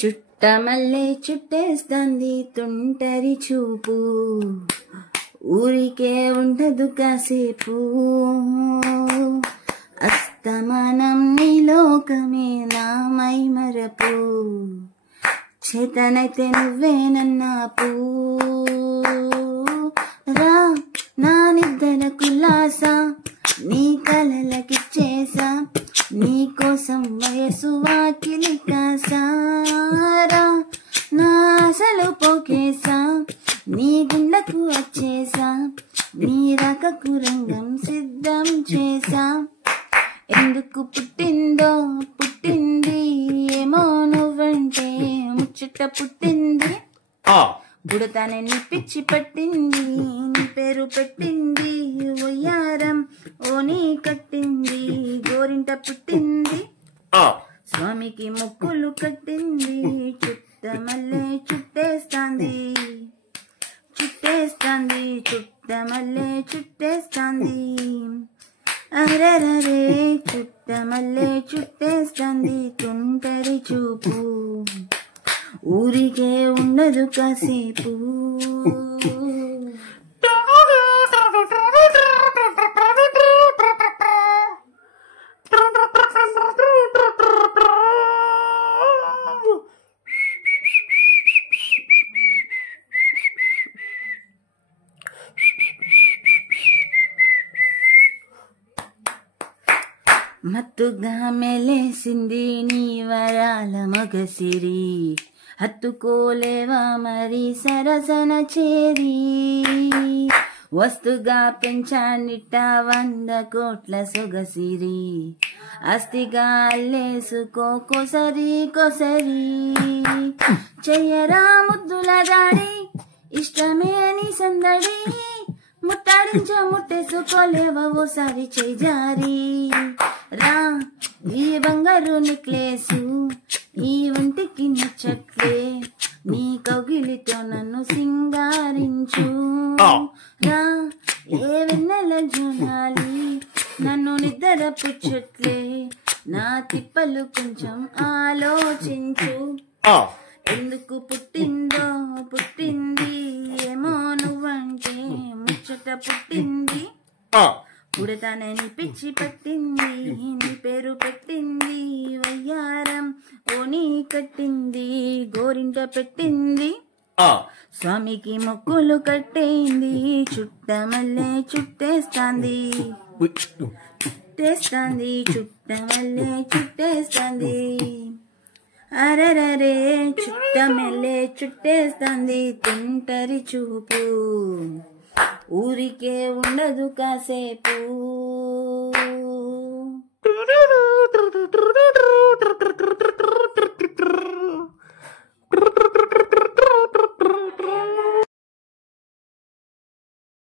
చుట్టమల్లే చుట్టేస్తుంది తుంటరి చూపు, ఊరికే ఉండదు కాసేపు, అస్తమానం నీ లోకమే నా మైమరపు, చేతనైతే నువ్వే నన్నాపు, రా నా నిద్ర కులాసా నీ కలలకిచ్చేసా, నీ కోసం వయసు వాకిలి కాసారా, నా అసలు పోకేసా నీ గుండెకు వచ్చేసా, నీ రకకు రంగం సిద్ధం చేసా, ఎందుకు పుట్టిందో పుట్టింది ఏమో నువ్వంటే ముచ్చట పుట్టింది, బుడతానే నీ పిచ్చి పట్టింది, నీ పేరు పెట్టింది ఒయ్యారం ఓ నీ కట్టింది, గోరింట పుట్టింది స్వామికి మొక్కులు కట్టింది, చుట్టమల్లే చుట్టేస్తాంది చుట్టేస్తాంది చుట్టమల్లే చుట్టేస్తాంది, అరరరే చుట్టమల్లే చుట్టేస్తాంది తుంటరి చూపు, ఊరికే ఉండదు కాసేపు. మత్తుగా మెలేసింది నీ వరాల మగసిరి, హత్తుకోలేవా మరి సరసన చేరి, వస్తుగా పెంచానిట 100 కోట్ల సొగసిరి, అస్తిగా అల్లేసుకో కొసరి కొసరి, చెయ్యరా ముద్దుల దాడి ఇష్టమే నీ సందడి, ముట్టాడించ ముట్టేసుకోలేవా ఓసారి చేజారి, రా ఈ బంగారు నెక్లేసు ఈ ఒంటికి నచ్చట్లే, నీ కౌగిలితో నన్ను సింగారించు, రా ఏ వెన్నెల జోనాలి నన్ను నిద్ర పుచ్చట్లే, నా తిప్పలు కొంచెం ఆలోచించు, ఎందుకు పుట్టిందో పుట్టింది ఏమో నువ్వంటే ముచ్చట పుట్టింది, పుడతానే నీ పిచ్చి పట్టింది, నీ పేరు పెట్టింది వయ్యారం ఓ నీ కట్టింది, గోరింట పెట్టింది స్వామికి మొక్కులు కట్టేంది, చుట్టమల్లే చుట్టేస్తాంది చుట్టేస్తాంది చుట్టమల్లే చుట్టేస్తాంది, అరరరే చుట్టమల్లే చుట్టేస్తాంది తుంటరి చూపు, ఊరికే ఉండదు కాసేపు.